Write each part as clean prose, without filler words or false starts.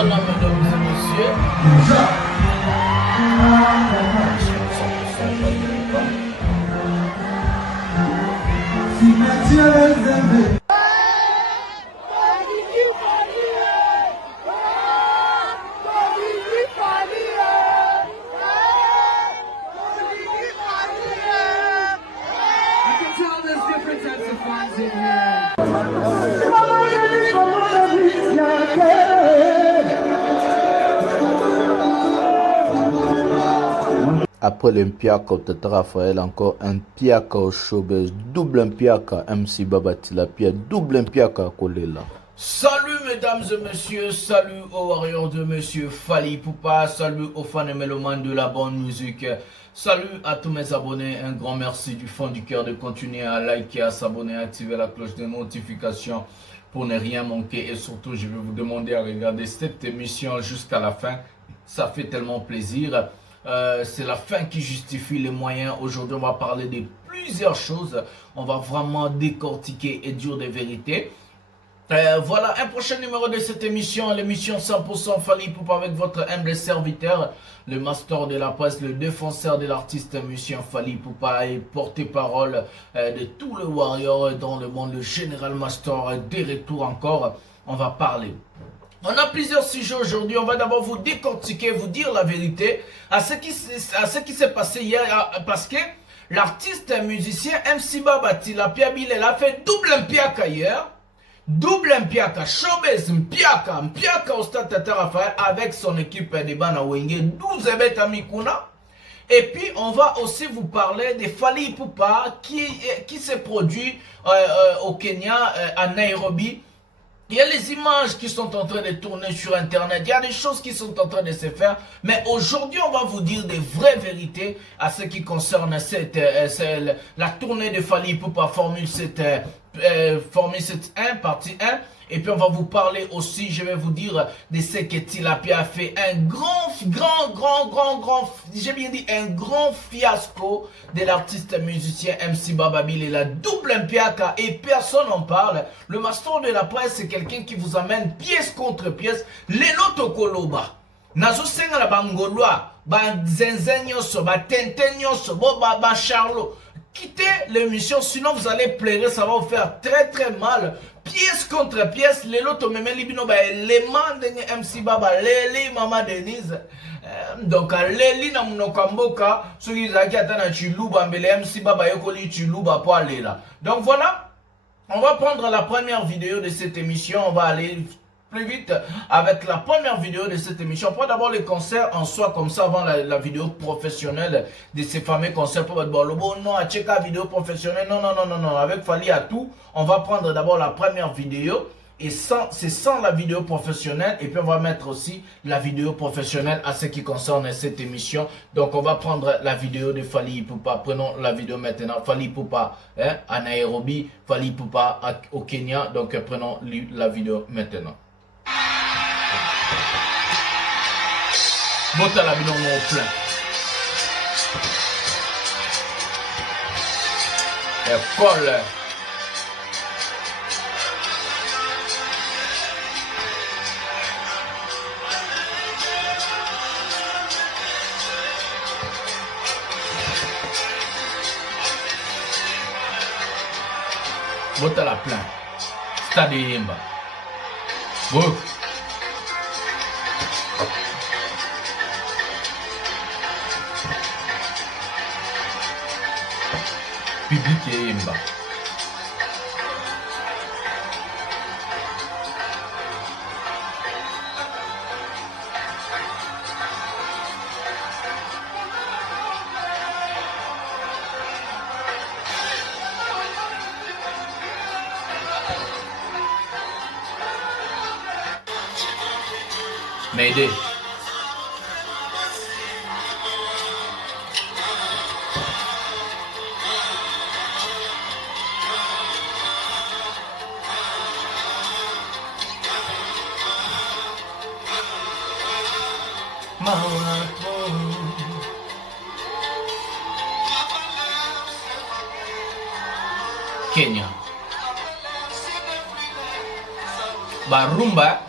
Voilà, mesdames et messieurs. Après l'Impiaka au Tata Raphaël, encore un Piaka au Showbiz, double Impiaka, MC Baba Tilapia, double Impiaka Kolela. Salut mesdames et messieurs, salut aux warriors de monsieur Fally Ipupa, salut aux fans et mélomanes de la bonne musique, salut à tous mes abonnés, un grand merci du fond du cœur de continuer à liker, à s'abonner, à activer la cloche de notification pour ne rien manquer et surtout je vais vous demander à regarder cette émission jusqu'à la fin, ça fait tellement plaisir. C'est la fin qui justifie les moyens. Aujourd'hui, on va parler de plusieurs choses. On va vraiment décortiquer et dire des vérités. Voilà un prochain numéro de cette émission, l'émission 100% Fally Ipupa avec votre humble serviteur, le master de la presse, le défenseur de l'artiste musicien Fally Ipupa et porte-parole de tout le warrior dans le monde, le général master, des retours encore. On va parler. On a plusieurs sujets aujourd'hui. On va d'abord vous décortiquer, vous dire la vérité à ce qui s'est passé hier. Parce que l'artiste musicien MC Baba Tilapia Bill a fait double Impiaka hier. Double Impiaka, Showbiz Impiaka au Stade Tata Raphaël avec son équipe de Bana Wenge, 12 bêtes à Mikuna. Et puis on va aussi vous parler de Fally Ipupa qui s'est produit au Kenya, à Nairobi. Il y a les images qui sont en train de tourner sur internet, il y a des choses qui sont en train de se faire, mais aujourd'hui on va vous dire des vraies vérités à ce qui concerne la tournée de Fally Ipupa Formule 7 1, partie 1. Et puis on va vous parler aussi, je vais vous dire de ce que Tilapia a fait, un grand, j'ai bien dit un grand fiasco de l'artiste musicien MC Baba Bill et la double Impiaka et personne n'en parle. Le master de la presse c'est quelqu'un qui vous amène pièce contre pièce, lelo tokoloba. Nazo senga la bangolwa, ba zenzen nyoso, ba tenten nyoso, ba charlo. Quittez l'émission, sinon vous allez pleurer, ça va vous faire très mal. Pièce contre pièce, les loto meme libino ba élément de MC Baba, Leli Mama Denise. Donc Leli na munokamboka, ceux qui zaki atana chiluba mbele MC Baba yokoli chiluba po aller là. Donc voilà, on va prendre la première vidéo de cette émission, on va aller plus vite avec la première vidéo de cette émission. On prend d'abord les concerts en soi comme ça avant la vidéo professionnelle de ces fameux concerts pour être bon. Non, à checker la vidéo professionnelle. Non. Avec Fally à tout, on va prendre d'abord la première vidéo et c'est sans la vidéo professionnelle. Et puis on va mettre aussi la vidéo professionnelle à ce qui concerne cette émission. Donc on va prendre la vidéo de Fally Ipupa. Prenons la vidéo maintenant. Fally Ipupa à Nairobi, Fally Ipupa au Kenya. Donc prenons la vidéo maintenant. Bota la bino mon plein. École. Bota la plein. Stade Yemba. Bon. Public et Yemba. Mayday. Kenya. Barumba.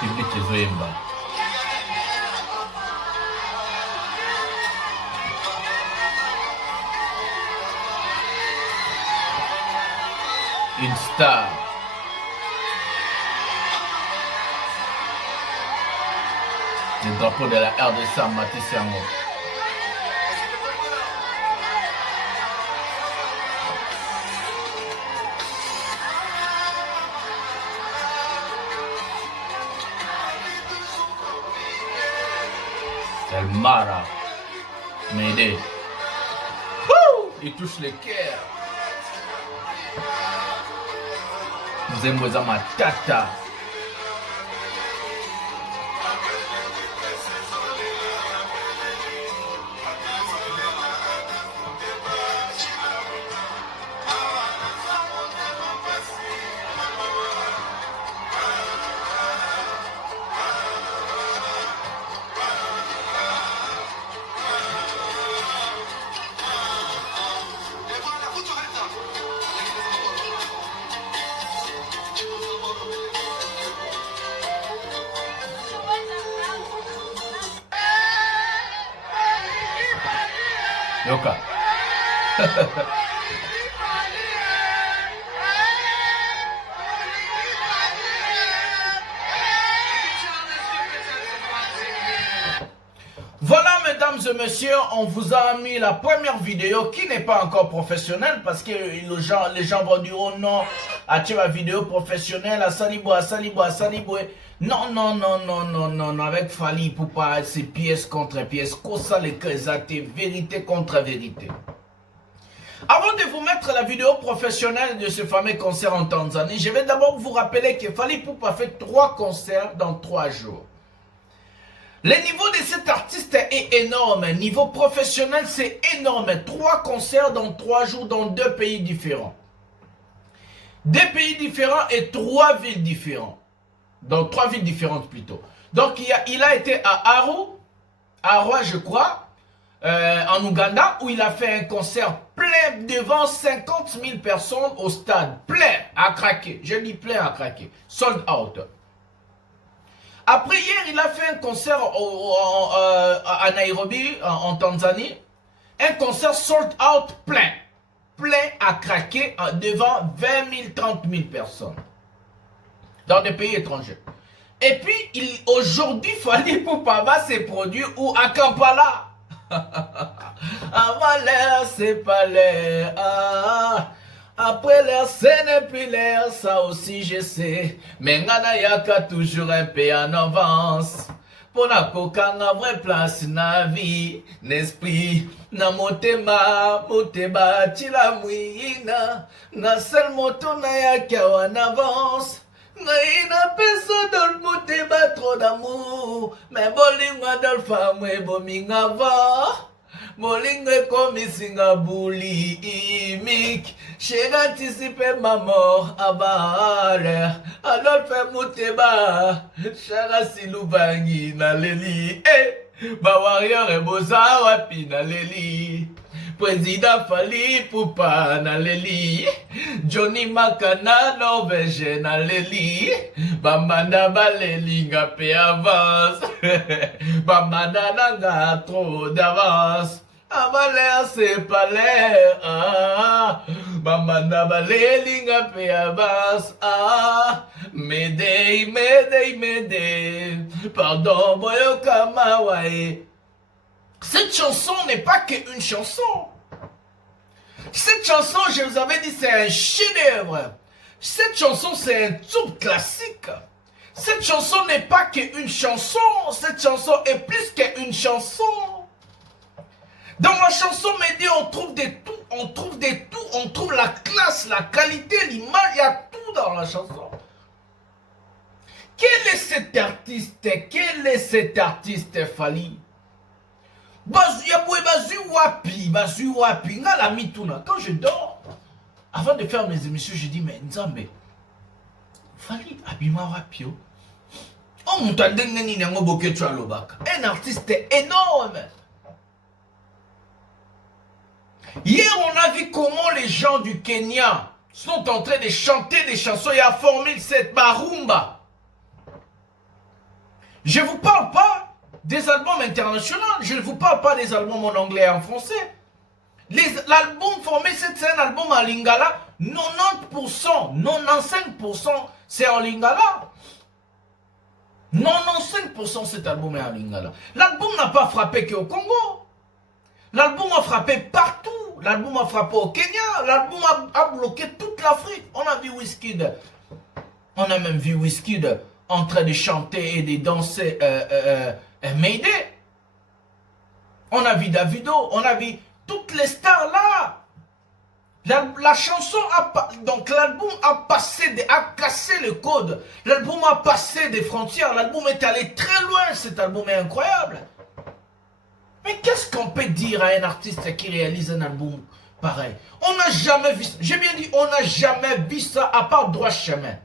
Public ezoyemba. Une star. Le drapeau de la RDC Matisse Yango. El Mara. M'aider. Il touche le cœur. Nous aimons ma tata. Yoka. Voilà, mesdames et messieurs, on vous a mis la première vidéo qui n'est pas encore professionnelle parce que les gens vont dire oh non, as-tu la vidéo professionnelle à Salibou, à Salibou, à Salibou. Non, non, non, non, non, non, non, avec Fally Ipupa, c'est pièce contre pièce, cosa les créatés, vérité contre vérité. Avant de vous mettre la vidéo professionnelle de ce fameux concert en Tanzanie, je vais d'abord vous rappeler que Fally Ipupa fait 3 concerts dans 3 jours. Le niveau de cet artiste est énorme, niveau professionnel c'est énorme, 3 concerts dans 3 jours dans 2 pays différents. 2 pays différents et 3 villes différentes. Donc 3 villes différentes plutôt. Donc il a été à Arua je crois, en Ouganda, où il a fait un concert plein devant 50 000 personnes au stade. Plein à craquer. Je dis plein à craquer. Sold out. Après hier, il a fait un concert à Nairobi, en Tanzanie. Un concert sold out plein. Plein à craquer devant 20 000, 30 000 personnes. Dans des pays étrangers. Et puis, aujourd'hui, Fally Ipupa va se produire où? À Kampala. Avant l'air, c'est pas l'air. Après l'air, ce n'est plus l'air. Ça aussi, je sais. Mais Ngana Yaka toujours un peu en avance. Pour na kokanga vraie place na vie, n'esprit, na motema, moteba, tila mouina. Na seul moto na yaka en avance. Naina personne dans le motema trop d'amour. Mais bolingo adolfa mwe bomingava. Bolingo komisinga bouli imik. J'ai anticipé ma mort avant l'heure. Alors fais motema. Chara silubangi na leli. Ba warrior et boza wapi na leli. Président Fally Ipupa na leli. Johnny Makana Norvège na leli. Bamanda baleli nga pe avance. Bamanda nanga trop d'avance. Avant l'air c'est pas l'air. Bamanda baleli nga pe avance. Médée, médée, médée. Pardon, boyoka mawae. Cette chanson n'est pas qu'une chanson. Cette chanson, je vous avais dit, c'est un chef-d'œuvre. Cette chanson, c'est un tube classique. Cette chanson n'est pas qu'une chanson. Cette chanson est plus qu'une chanson. Dans la chanson Médée, on trouve des tout. On trouve des tout. On trouve la classe, la qualité, l'image. Il y a tout dans la chanson. Quel est cet artiste? Quel est cet artiste, Fally? Quand je dors, avant de faire mes émissions, je dis, mais Nzambe, Fally abima wapio. Oh, mon un artiste énorme. Hier, on a vu comment les gens du Kenya sont en train de chanter des chansons. Il y a Formule 7, Marumba. Je ne vous parle pas des albums internationaux. Je ne vous parle pas des albums en anglais et en français. L'album Formule 7, c'est un album en lingala. 90%, 95% c'est en lingala. 95% cet album est en lingala. L'album n'a pas frappé qu'au Congo. L'album a frappé partout. L'album a frappé au Kenya. L'album a bloqué toute l'Afrique. On a vu Wizkid. On a même vu Wizkid en train de chanter et de danser Mayday. On a vu Davido. On a vu toutes les stars là. La chanson donc l'album a cassé le code. L'album a passé des frontières. L'album est allé très loin. Cet album est incroyable. Mais qu'est-ce qu'on peut dire à un artiste qui réalise un album pareil? On n'a jamais vu ça. J'ai bien dit, on n'a jamais vu ça à part Droit Chemin.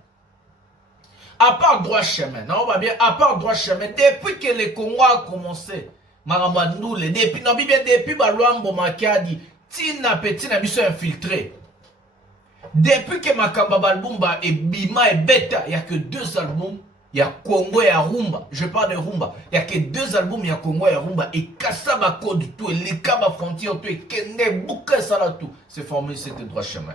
À part Droit Chemin. Non, on va bien, à part Droit Chemin. Depuis que le Congo a commencé, Maramandoule, depuis Baluambo Makadi, Tina Petina Biso infiltré. Depuis que Makamba Balbumba et Bima et Beta, il n'y a que 2 albums. Il y a Congo et Rumba. Je parle de Rumba. Il n'y a que 2 albums, il y a Congo et Rumba. Et Kassaba Code tout, et les Kaba Frontières tout, et Kende Bouka Sala tout. C'est formé, c'était Droit Chemin.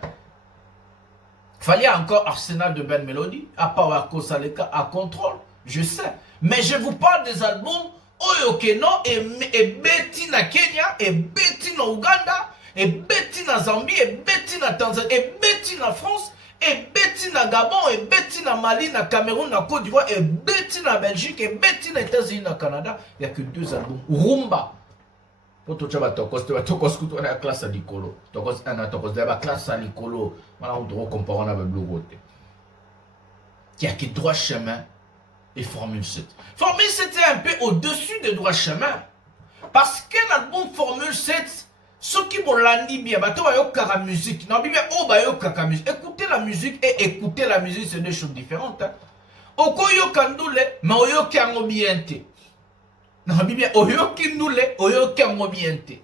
Fallait encore Arsenal de Ben Melody, à part Arco Saleka, à Contrôle. Je sais. Mais je vous parle des albums Oyokeno et Betty na Kenya, et Betty na Ouganda, et Betty na Zambie, et Betty na Tanzanie, et Betty na France, et Betty na Gabon, et Betty na Mali, na Cameroun, na Côte d'Ivoire, et Betty na Belgique, et Betty na États-Unis, na Canada. Il n'y a que 2 albums. Rumba. Pour tout ça, tu as la classe à l'icolo. Tu as la classe à l'icolo. Maintenant, on compare avec Blue Rote. Il n'y a que Droit Chemin et Formule 7. Formule 7 est un peu au-dessus de Droit Chemin. Parce que l'album Formule 7, ceux qui vont l'andi bien, la musique. Écoutez la musique et écouter la musique, c'est 2 choses différentes. Okoyo kandoule, mais oyo kango biente. Non, oyo kindoule, oyo kango biente.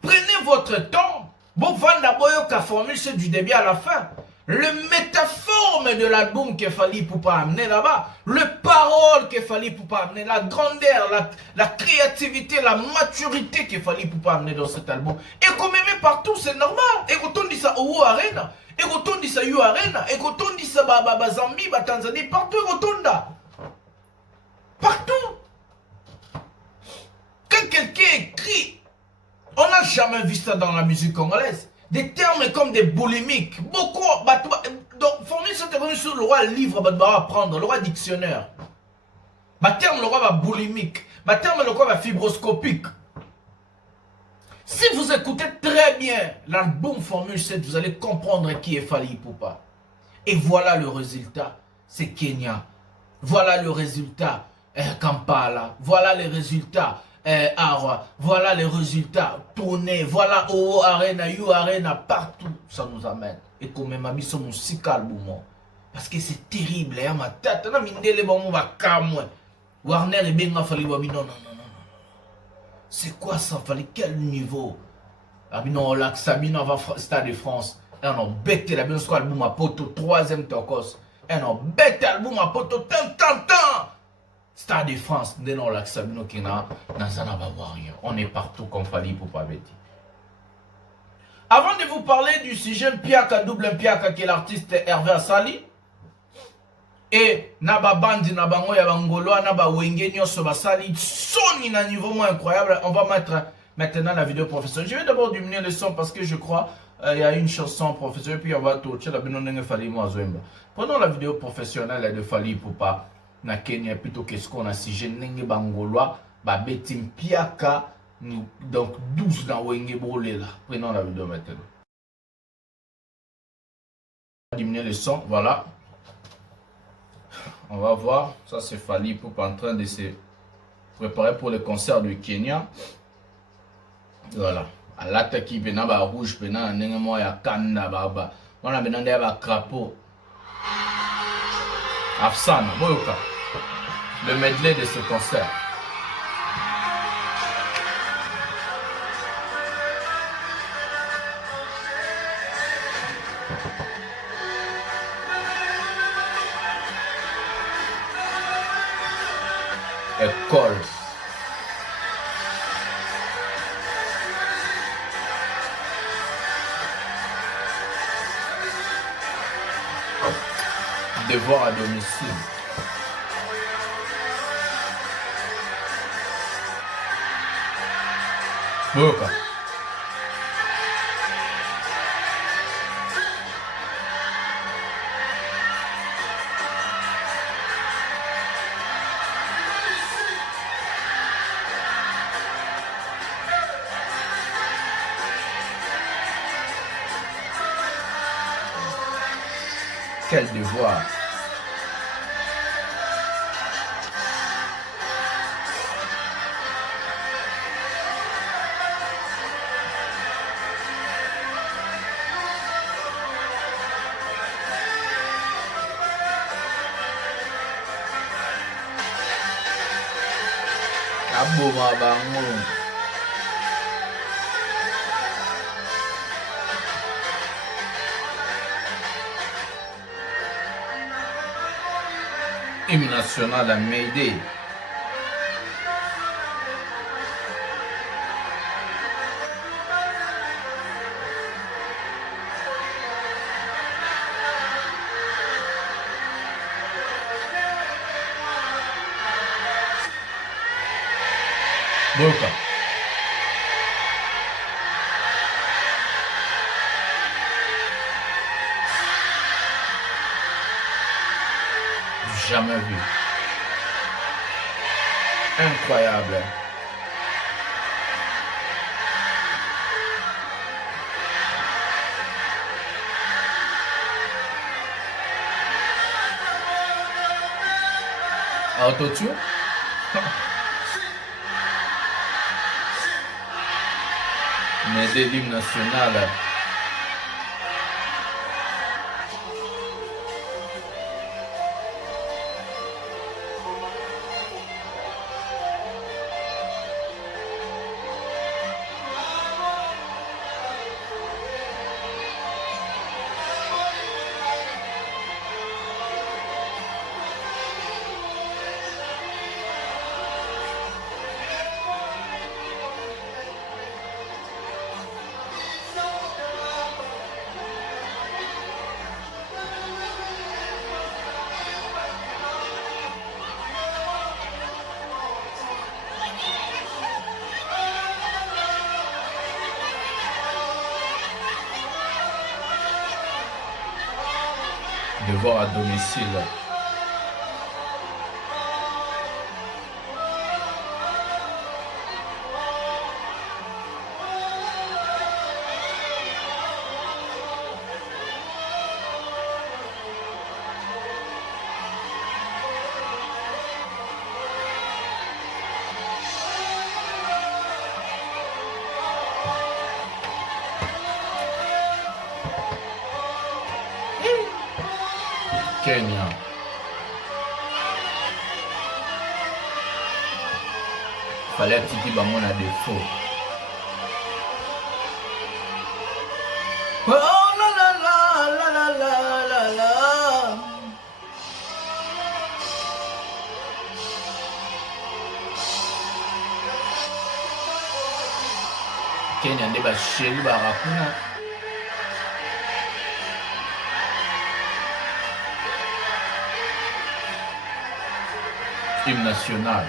Prenez votre temps. Bon, vanda boyo ka Formule 7 du début à la fin. Le métaphore de l'album qu'il fallait pour pas amener là-bas, le parole qu'il fallait pour pas amener, la grandeur, la créativité, la maturité qu'il fallait pour pas amener dans cet album. Et comme même partout, c'est normal. Et quand on dit ça au Arena, et quand on dit ça au Arena, et quand on dit ça Zambie, Tanzanie, partout, partout. Quand quelqu'un écrit, on n'a jamais vu ça dans la musique congolaise. Des termes comme des boulimiques. Beaucoup. Donc, Formule 7 est venu sur le roi livre, va apprendre, le roi dictionnaire. Terme le roi va boulimique. Terme le roi va fibroscopique. Si vous écoutez très bien l'album Formule 7, vous allez comprendre qui est Fally Ipupa. Et voilà le résultat. C'est Kenya. Voilà le résultat. Kampala. Voilà les résultats. Arwa, voilà les résultats, tournée, voilà OO Arena, You Arena, partout, ça nous amène. Et quand même, ami, c'est mon si calme, parce que c'est terrible, hein, ma tête, on a mis les bons mots, Warner et Benga Fally, non, c'est quoi ça, Fally, quel niveau? Non, là, Sabine va Stade de France, non, bête, la bien, soit album à poto, 3e tokos, non, bête, album à poto, tant. Stade de France, on est partout comme Fally Ipupa. Avant de vous parler du sujet Mpiaka, double Mpiaka, qui est l'artiste Hervé Assali, et Naba Bandi, Naba Ngoya Bangolo, Naba Wenge, Nyoso Basali, Sony à un niveau moins incroyable. On va mettre maintenant la vidéo professionnelle. Je vais d'abord diminuer le son parce que je crois il y a une chanson professionnelle, puis on va toucher la Benonenge Fally Moazouemba. Prenons la vidéo professionnelle de Fally Ipupa. Na Kenya plutôt que ce qu'on a si jeune bangolois ba betim piaka donc 12 dans wenge brûlé là. Prenons la vidéo maintenant. Diminuer le son, voilà. On va voir, ça c'est Fally Ipupa en train de se préparer pour le concert du Kenya. Voilà. À l'attaque qui vient ba rouge, vient n'engo ya kanda baba. On a besoin d'un crapaud. Afsana, Moyoka. Le medley de ce concert. Cole. Devoir à domicile. Boca. Quel devoir. Aboma bango. Hymne national à Mayday. Boca. Jamais vu. Incroyable. Autotune. Mais des hymnes nationales. Devoir à domicile. Kenya. Fallait petit bango na défaut. Oh la la la la la la la la. Kenya ndeba sheli barakuna. Hymne national.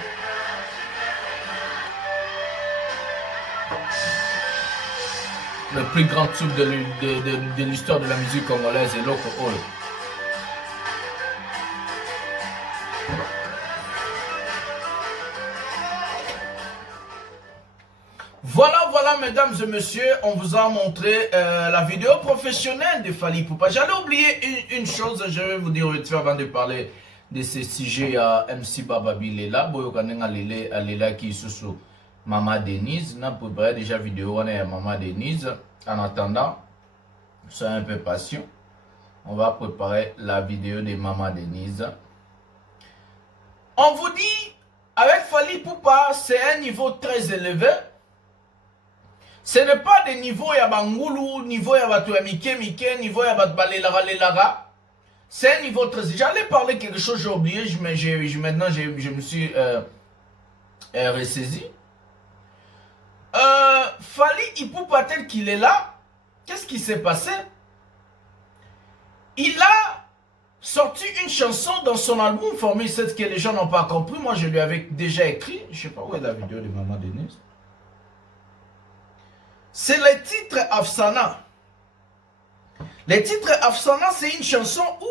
Le plus grand tube de l'histoire de la musique congolaise est Loco Hall. Voilà, mesdames et messieurs, on vous a montré la vidéo professionnelle de Fally Ipupa. J'allais oublier une chose, je vais vous dire vite fait avant de parler de ce sujet à MC Baba Bilela. Boyokanenga Lela qui sous Maman Denise. On a préparé déjà vidéo on est à Maman Denise. En attendant, soyez un peu patient. On va préparer la vidéo de Maman Denise. On vous dit, avec Fally Ipupa, c'est un niveau très élevé. Ce n'est pas des niveaux ya Bangoulou, niveau ya Batu ya Mike, niveau ya Batu Balela. C'est un niveau très... J'allais parler quelque chose, j'ai oublié, maintenant je me suis est ressaisi. Fally Ipupa tel qu'il est là, qu'est-ce qui s'est passé? Il a sorti une chanson dans son album Formule 7 que les gens n'ont pas compris. Moi, je lui avais déjà écrit. Je ne sais pas où est la vidéo de Maman Denise. C'est le titre Afsana. Le titre Afsana, c'est une chanson où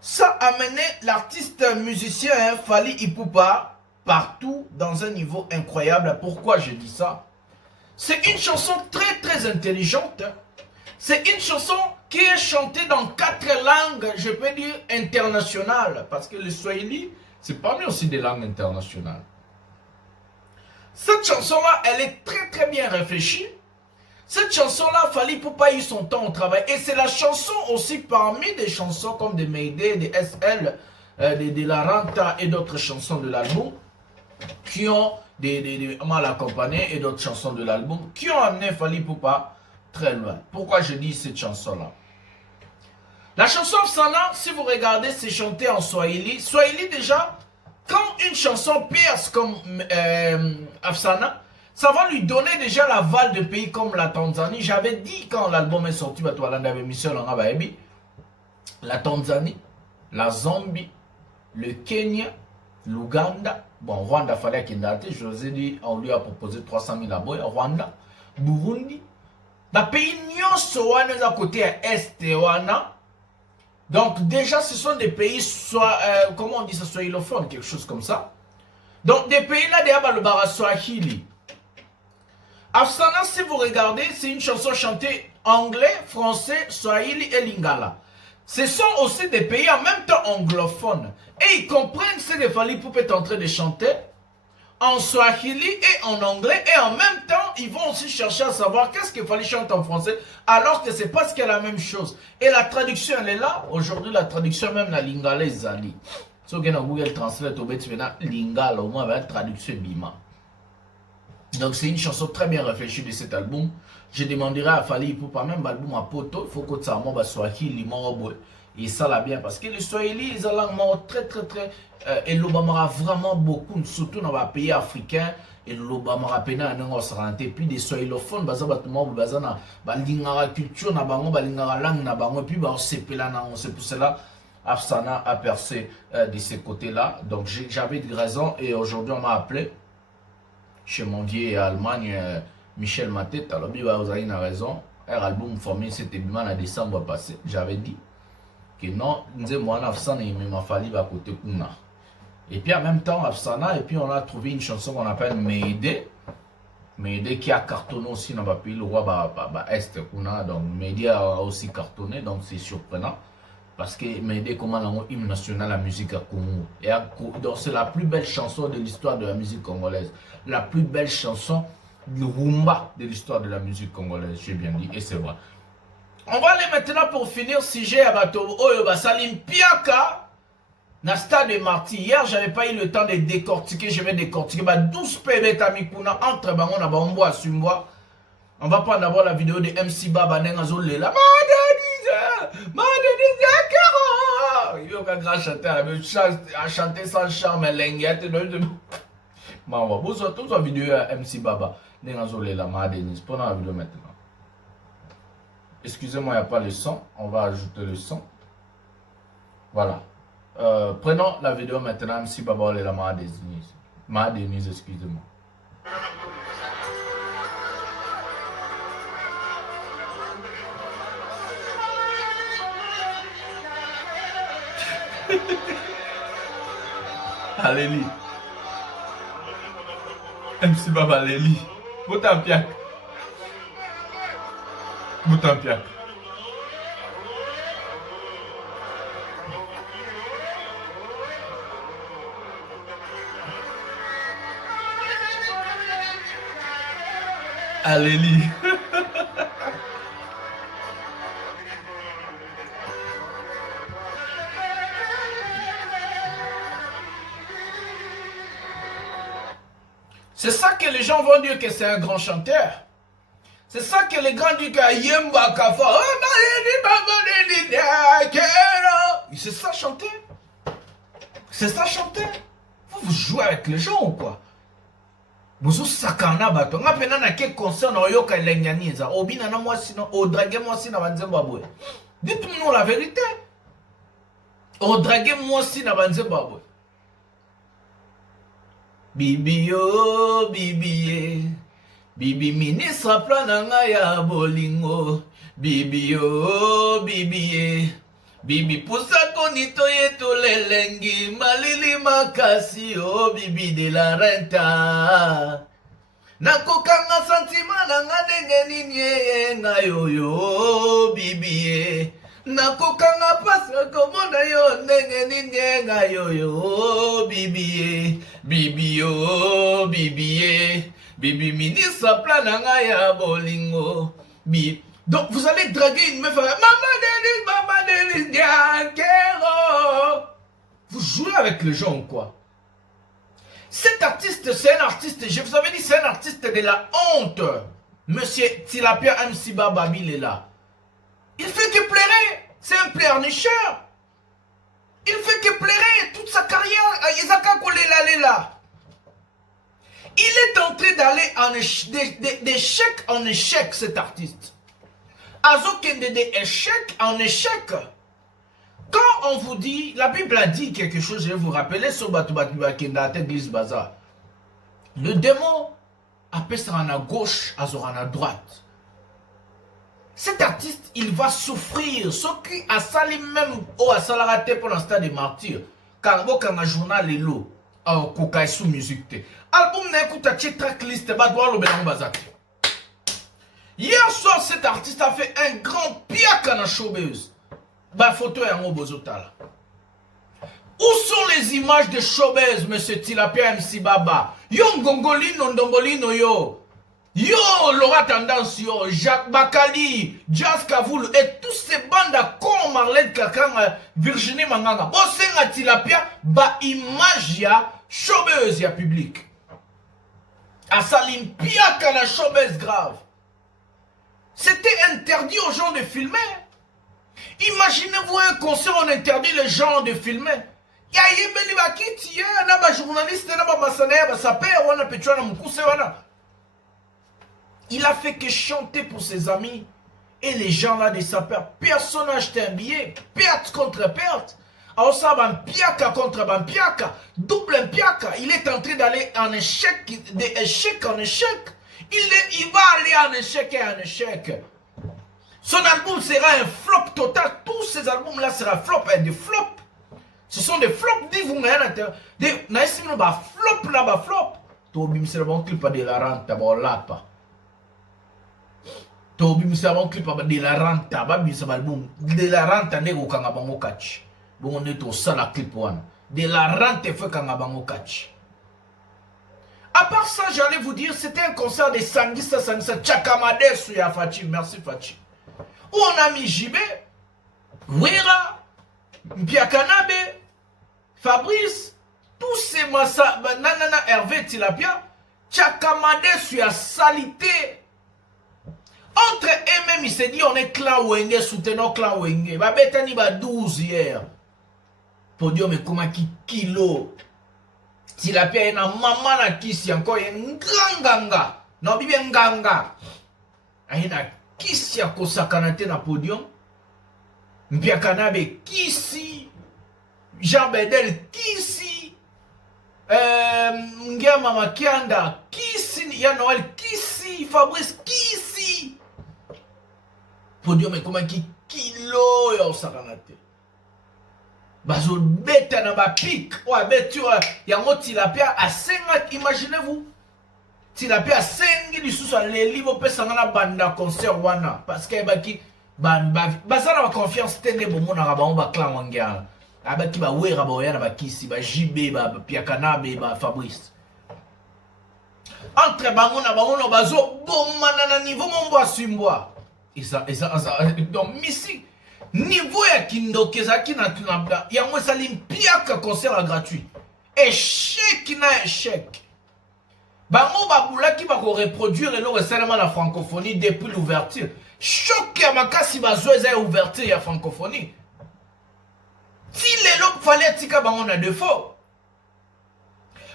ça amenait l'artiste musicien Fally Ipupa partout dans un niveau incroyable. Pourquoi je dis ça? C'est une chanson très très intelligente. C'est une chanson qui est chantée dans 4 langues, je peux dire internationales. Parce que le Swahili, c'est parmi aussi des langues internationales. Cette chanson-là, elle est très très bien réfléchie. Cette chanson-là, Fally Ipupa a eu son temps au travail. Et c'est la chanson aussi parmi des chansons comme des Mayday, des SL, de la Ranta et d'autres chansons de l'album qui ont des mal accompagnés et d'autres chansons de l'album qui ont amené Fally Ipupa très loin. Pourquoi je dis cette chanson-là? La chanson Afsana, si vous regardez, c'est chanté en Swahili. Swahili déjà, quand une chanson perce comme Afsana, ça va lui donner déjà l'aval de pays comme la Tanzanie. J'avais dit quand l'album est sorti, la Tanzanie, la Zambie, le Kenya, l'Ouganda, bon, Rwanda fallait qu'il n'ait, je vous ai dit, on lui a proposé 300 000 abois, Rwanda, Burundi, la pays nyonso à côté à Est et Wana. Donc déjà ce sont des pays, soit, comment on dit ça, swahilophones, quelque chose comme ça. Donc des pays là, déjà, le bara Swahili. Afsana, si vous regardez, c'est une chanson chantée anglais, français, swahili et lingala. Ce sont aussi des pays en même temps anglophones. Et ils comprennent ce que Fally Ipupa est en train de chanter en swahili et en anglais. Et en même temps, ils vont aussi chercher à savoir qu'est-ce que Fally chante en français. Alors que c'est parce qu'il y a la même chose. Et la traduction, elle est là. Aujourd'hui, la traduction même, la lingala est zali. Si vous avez Google Translate, vous avez lingala, au moins, la traduction bima. Donc c'est une chanson très bien réfléchie de cet album. Je demanderai à Fally Ipupa même l'album à poto, il faut que ça m'en Swahili et ça l'a bien parce que les Swahili ils ont très très très et l'Obama vraiment beaucoup surtout dans les pays africains et l'Obama pena n'en s'orienter puis des swahilophones baza batuma bazana balingara culture na bango balingara langue na bango puis ba sepela na c'est pour cela Afsana a percé de ces côtés-là. Donc j'avais de raison et aujourd'hui on m'a appelé chez mon vieux Allemagne, Michel Matet, alors vous avez raison. Un album formé, c'était bien en décembre passé. J'avais dit que non, moi, Afsana, il m'a fallu à côté Kuna. Et puis en même temps, Afsana, et puis on a trouvé une chanson qu'on appelle Mayday. Mayday qui a cartonné aussi dans le pays, le roi Est Kuna. Donc Mayday a aussi cartonné, donc c'est surprenant. Parce que Mayday commande l'hymne national la musique à Congo. Et donc c'est la plus belle chanson de l'histoire de la musique congolaise. La plus belle chanson de rumba de l'histoire de la musique congolaise, j'ai bien dit, et c'est vrai. On va aller maintenant pour finir sujet à bateau. Oyo Salim Piaka, na stade de Marty. Hier, j'avais pas eu le temps de décortiquer, je vais décortiquer 12 PB Tamikuna entre Bango na Bambo à Sumbois. On va prendre d'abord la vidéo de MC Baba Nengazo Lela. Il y a un grand chanteur, a chanté sans charme, linguette. On va vous sortir la vidéo à MC Baba Nengazo Lela, Ma Denise. Prenons la vidéo maintenant. Excusez-moi, il n'y a pas le son. On va ajouter le son. Voilà. Prenons la vidéo maintenant. MC Baba Lela, Ma Denise. Ma Denise, excusez-moi. Alléluia. MC Baba Alléluia. Boutampiak. Boutampiak. Alléluia. C'est ça que les gens vont dire que c'est un grand chanteur. C'est ça que les grands disent que Yemba Kafa. C'est ça chanter. C'est ça chanter. Vous vous jouez avec les gens ou quoi? Vous sakana bato. Nga pena na quel concert na yoka lenyani eza. Obina na moi sinon, o draguer moi sinon banzemba boy. Dites-nous la vérité. O draguer moi sinon banzemba boy. Bibi yo, bibi. Bibi ministre plan nga ya bolingo. Bibi yo, bibi. Bibi pousa konito yeto lelengi. Malili makasi o bibi de la renta. Nakokanga santima na nga ndenge nini nga yoyo bibi. Nakokanga pasa komona yo ndenge nini nga yoyo bibi. Bibi yo, bibi. Bibi ministre plan na nga ya bolingo. Bibi. Donc vous allez draguer une meuf avec Maman Delis, Diakero. Vous jouez avec les gens ou quoi? Cet artiste, c'est un artiste, je vous avais dit, c'est un artiste de la honte. Monsieur Tilapia MC Baba, il est là. Il fait que pleurer. C'est un pleurnicheur. Il fait que pleurer toute sa carrière. Isaka Kolela. Il est en train d'aller d'échec en échec, cet artiste. Azokende d'échec en échec. Quand on vous dit, la Bible a dit quelque chose, je vais vous rappeler, le démon appelle ça à gauche, à droite. Cet artiste, il va souffrir. Ce qui a sali même au salarate pour l'instant des martyrs. Car quand un journal est l'eau, au sous musique. Album n'écoute à tracklist, bazak. Hier soir, cet artiste a fait un grand piak dans la showbiz. Ba photo est en haut bozotala. Où sont les images de showbiz, monsieur Tilapia MC Baba? Yo Ngongolino, Ndombolino, yo. Yo Laura Tendance, yo. Jacques Bakali, Jazz Kavoul, et tous ces bandes à con Marlène Kakang, Virginie Manganga. Bosenga Tilapia, ba image ya showbiz ya public. Asalim piak à la showbiz grave. C'était interdit aux gens de filmer. Imaginez-vous un concert, on interdit les gens de filmer. Il a fait que chanter pour ses amis. Et les gens là de sapeurs, personne n'a acheté un billet. Perte contre perte. Alors ça va un piaka contre un piaka. Double un piaka. Il est en train d'aller en échec, d'échec en échec. Il va aller en échec et en échec. Son album sera un flop total. Tous ces albums-là seront flop et des flops. Ce sont des flops. Dis-vous, des flop là-bas, flop. Tobim c'est le bon clip de la rente, d'abord là pas. Tobim c'est le bon clip de la rente, d'abord album. De la rente, on est au Kangabango catch. Bon, on est au sala clip one. De la rente, fait Kangabango catch. À part ça, j'allais vous dire, c'était un concert de Sangisa Tchakamade sur Yafachi. Merci Fachi. Où on a mis JB, Wera, Mpiakanabe, Fabrice, tous ces massa, Nanana Hervé Tilapia, Tchakamade sur la salité. Entre eux-mêmes, il s'est dit, on est clan Wenge, soutenons clan Wenge. Babetani ba 12 hier. Podium et comment qui kilo. Tilapia na maman na kisi encore un grand ganga. Non, bibi nganga. Aina kisi ya kosakanate na podium. Mpiakanabe kisi. Jean Bedel kisi. Ngia Mama Kianda kisi. Ya Noël kisi. Fabrice kisi. Podium et comment qui kilo ya osakanate. Bazo beta na ba pic. Ouais, mais tu vois, yango Tilapia a 5, imaginez-vous. Tilapia a 5 du sous les livres pe sangana banda concert wana parce que baki bazana ba confiance tende bo mona ba on ba clan wangia. Abaki ba wera ba yana ba kisi ba JB ba Piakanabe ba Fabrice. Entre bango na bango bazo bomana na niveau mombo asimbwa. Et ça donc misi niveau ya kindokezaki na tunabla yango salim piaka concert gratuit. Échec na échec. Bango babulaki bako reproduire le récemment la francophonie depuis l'ouverture. Choc ya makasi bazoeza ya ouverture ya francophonie. Si les lobes fallait tika bango na défaut.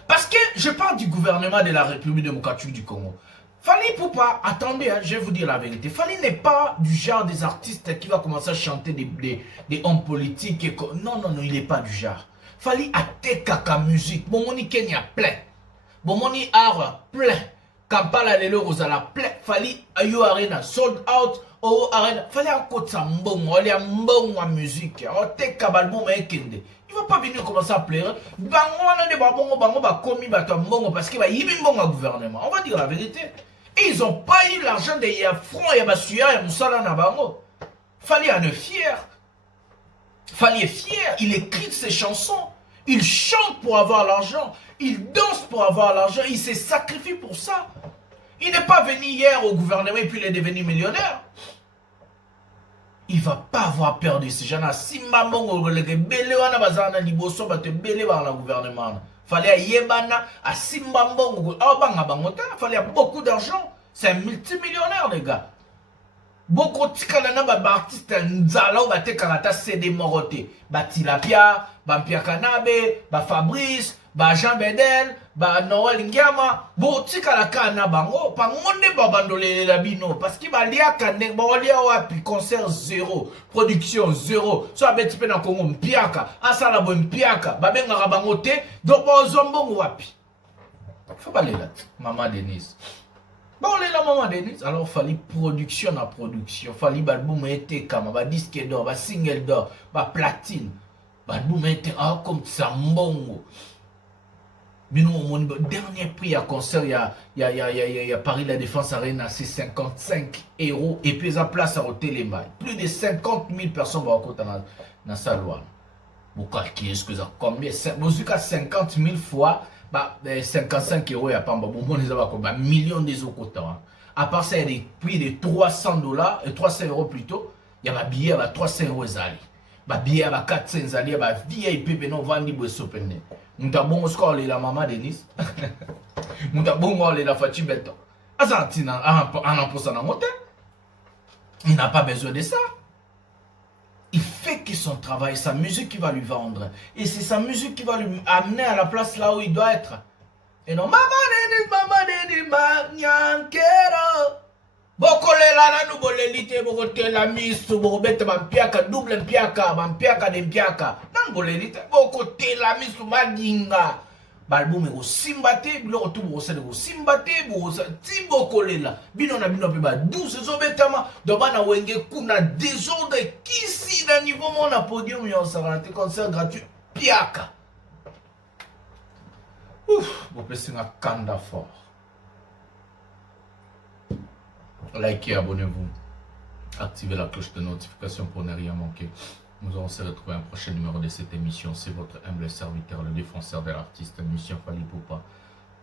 Parce que je parle du gouvernement de la République démocratique du Congo. Fally Ipupa, attendez, hein, je vais vous dire la vérité. Fally n'est pas du genre des artistes qui va commencer à chanter des hommes politiques. Et non, non, non, il n'est pas du genre. Fally a tes caca musique. Bon, moni Kenya plein. Bon, moni art plein. Kampala lelo rozala plein. Fally ayo arena sold out. Oh arena. Fally a côté sa mbongo. Il y a mbongo musique. Oh te kabalbo ma ekende. Il va pas venir commencer à pleurer. Bango on a des babongo bango ba komi bato mbongo parce qu'il va y mbongo gouvernement. On va dire la vérité. Et ils n'ont pas eu l'argent de Yafron et Basuya et Moussala Nabango. Fally en est fier. Fally est fier. Il écrit ses chansons. Il chante pour avoir l'argent. Il danse pour avoir l'argent. Il s'est sacrifié pour ça. Il n'est pas venu hier au gouvernement et puis il est devenu millionnaire. Il ne va pas avoir peur de ces gens-là. Simba Mongo, le belé wana bazana liboso bate belé dans le gouvernement. Fallait à Yebana, à Simba Mongo, à Banga Bangota, fallait à beaucoup d'argent. C'est un multimillionnaire, les gars. Beaucoup de tikalana artistes nzala ou bate karata CD moroté. Ba Tilapia, ba Mpia Kanabe, ba Fabrice, ba Jean Bedel, ba Noël Ngiama. Bo tikalaka na bango, pa ngonde babandole la bino. Parce qu'il va lia kane, ba walia wapi, concert zéro, production zéro. So abeti pe na Congo Mpiaka, asala bo Mpiaka, ba benga bango te, donc ba zombongo wapi. Faut pas aller là, Maman Denise. Bon, on est là, Maman Denise. Alors, il fallait production à production. Il fallait que était comme un disque d'or, un single d'or, un platine. Il était comme ça, mbongo. Mais nous, mon dernier prix à concert, il y a Paris La Défense Arena, c'est 55 €. Et puis, à place à Télémail. Plus de 50 000 personnes vont rencontrer dans la salle. Vous calculez ce que ça combien? Vous avez 50 000 fois. Bah, 55 €, il n'y a pas un million de euros. À part ça, il y a des prix de 300 $, 300 € plutôt. Il y a des billets à 300 €. Des billets à 400 €. Il y a des VIP, non, vendus pour se prendre. Nous avons bon la Maman Denise. Nous avons bon la Fatih Beton. Il n'a pas besoin de ça. Il fait que son travail, sa musique qui va lui vendre. Et c'est sa musique qui va lui amener à la place là où il doit être. Et non, Maman Denise, Nyankero. Bokolela na nous bolelite, bokote la mise, bokobete bampiaka, double mpiaka, bampiaka de mpiaka. Nan bolelite, bokote la mise, madinga. Balbum ego simbate, biloko tout bokosele ego simbate, ti bokolela. Bino na bino pe ba 12 zobetama, dobana wenge kuna désordre kisi na niveau mon na podium yon sarante concert gratuit piaka. Ouf, bo pesi nga kanda fort. Likez, abonnez-vous, activez la cloche de notification pour ne rien manquer. Nous allons se retrouver un prochain numéro de cette émission. C'est votre humble serviteur, le défenseur de l'artiste, émission Fally Ipupa,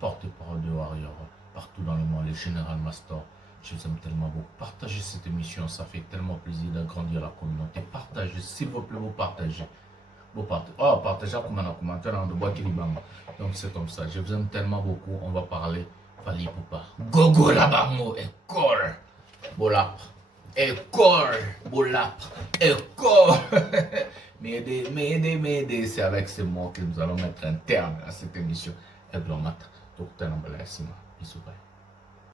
porte-parole de Warrior, partout dans le monde, le général Master. Je vous aime tellement beaucoup. Partagez cette émission, ça fait tellement plaisir d'agrandir la communauté. Partagez, s'il vous plaît, vous partagez. Oh, partagez comme un commentaire dans le bois qui donc c'est comme ça. Je vous aime tellement beaucoup. On va parler Fally Ipupa. Gogo Labango, école. Bolap. École. Bolap. École. M'aider. C'est avec ces mots que nous allons mettre un terme à cette émission. Et donc, Docteur Nambala Sima. Bisous.